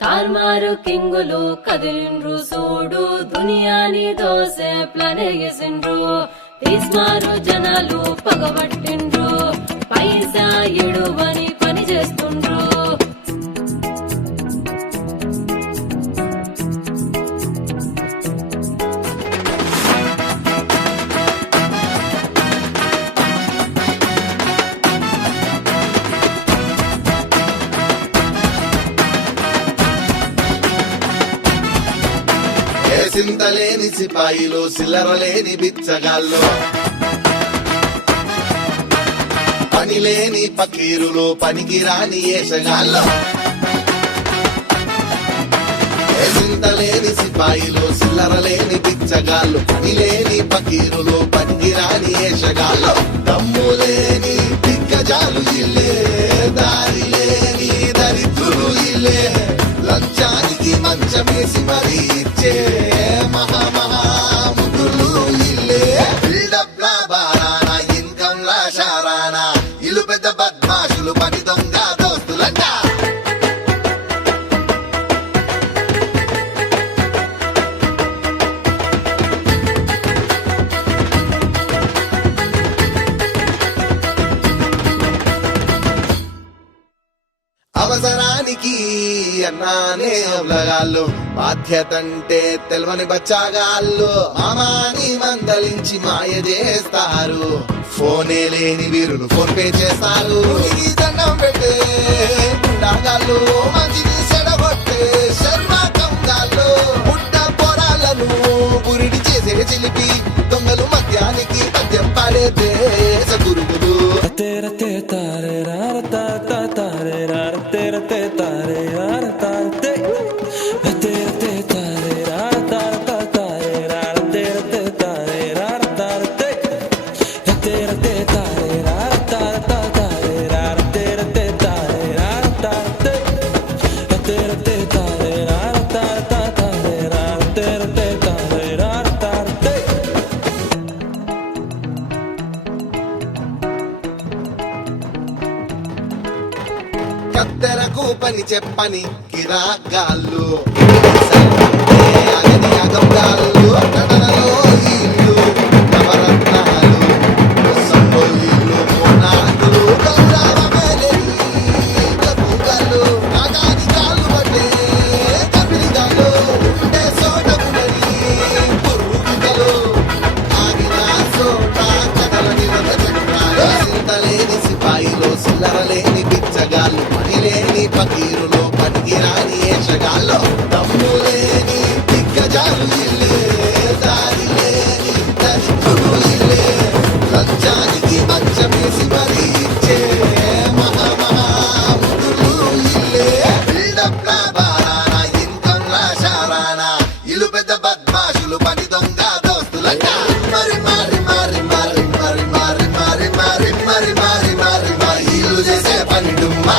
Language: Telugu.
తార్మారు కింగులు కదిలిండ్రు సూడు దునియాని దోసే ప్లానేసిండ్రు తీస్మారు జనాలు పగబట్టిండ్రు పైసా ఇడువని పని చేస్తుండ్రు సింతలేని సిపాయిలు సిల్లరలేని బిచ్చగాళ్ళు పనిలేని పకీరులు పనికిరాని ఏషగాళ్ళు సింతలేని సిపాయిలు సిల్లరలేని బిచ్చగాళ్ళు పనిలేని పకీరులు పనికిరాని ఏషగాళ్ళు దమ్ములేని దిగ్గజాలు ఇల్లే దారి లేని దరిద్రులు ఇల్లే లంచానికి మంచమేసి మరీ ఇచ్చే మహాముదులు ఇల్లే బిల్డప్ లా బారానా ఇన్కమ్ లా షారానా ఇల్లు పెద్ద బద్మాషులు పని దొంగ దోస్తులంట అవసరానికి అన్నానే అవలగాళ్ళు బాధ్యతంటే తెలవని బచ్చాగాళ్ళు మామాని మందలించి మాయ చేస్తారు ఫోనే లేని వీరులు ఫోన్ పే చేస్తారు ఈ దండం పెట్టే గుండాగాళ్ళు మంచిని చెడగొట్టే శర్మాకంగాళ్ళు పుట్ట పొరాలను గురిడి చేసే చిలిపి దొంగలు మద్యానికి పద్యం పాడే దేశ గురుగులు కత్తెరకు పని చెప్పని కిరాగాళ్ళు అగదిగాళ్ళు నటనలో ఇల్లు నవరత్నాలు సంబోయిల్లు మోనాకులు గౌరవమేలు నాగాది కాళ్ళు పట్టే కపిలిగాలు ఉండే సోటములని పురుగులు ఆగిన సోట కదలని చక్రాలు సింతలేని సిపాయిలో సిల్లరలేని బిచ్చగాళ్ళు పనిలేని పకీరులో పనికిరాని ఏషగాళ్ళు దమ్ములేని దిగ్గజాలు ఇల్లే దారి లేని దరిద్రులు ఇల్లే లంచానికి మంచమేసి మరీ ఇచ్చే మహాముదులు ఇల్లే బిల్డప్ లా బారానా ఇన్కమ్ లా షారానా ఇల్లు పెద్ద బద్మాషులు పని దొంగ దోస్తులంట మరి మరి మరి మరి మరి మరి మరి మరి మరి మరి మరి ఇల్లు చేసే పని డుమ్మా